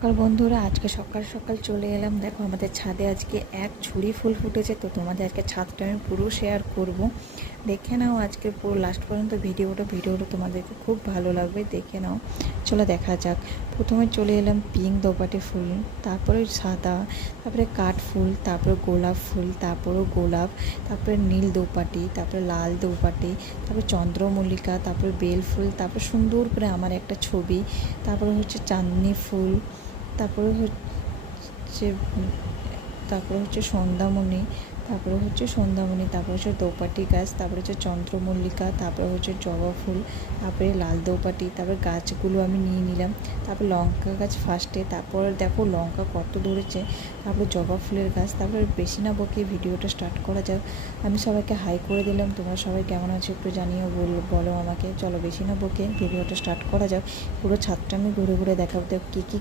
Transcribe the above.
সকাল বন্ধুরা, আজকে সকাল সকাল চলে এলাম। দেখো আমাদের ছাদে আজকে এক ঝুড়ি ফুল ফুটেছে। তো তোমাদের আজকে ছাদটা আমি পুরো শেয়ার করব। দেখে নাও আজকের পুরো লাস্ট পর্যন্ত ভিডিওটা তোমাদেরকে খুব ভালো লাগবে, দেখে নাও। চলো দেখা যাক। প্রথমে চলে এলাম পিঙ্ক দোপাটি ফুল, তারপরে সাদা, তারপরে কাঠ ফুল, তারপরে গোলাপ ফুল, তারপরে গোলাপ, তারপরে নীল দোপাটি, তারপরে লাল দোপাটি, তারপরে চন্দ্রমল্লিকা, তারপরে বেল ফুল, তারপরে সুন্দর করে আমার একটা ছবি, তারপরে হচ্ছে চাঁদনি ফুল, তারপরে হচ্ছে সন্ধ্যামণি, তারপরে হচ্ছে দোপাটি গাছ, তারপরে হচ্ছে চন্দ্রমল্লিকা, তারপরে হচ্ছে জবা ফুল, তারপরে লাল দোপাটি, তারপরে গাছগুলো আমি নিয়ে নিলাম। তারপর লঙ্কা গাছ ফার্স্টে, তারপরে দেখো লঙ্কা কত ধরেছে, তারপরে জবা ফুলের গাছ। তারপরে বেশি না বকে ভিডিওটা স্টার্ট করা যাক। আমি সবাইকে হাই করে দিলাম, তোমরা সবাই কেমন আছো একটু জানিও, বলো আমাকে। চলো বেশি না বকে ভিডিওটা স্টার্ট করা যাক। পুরো ছাদটা আমি ঘুরে ঘুরে দেখাবো কী কী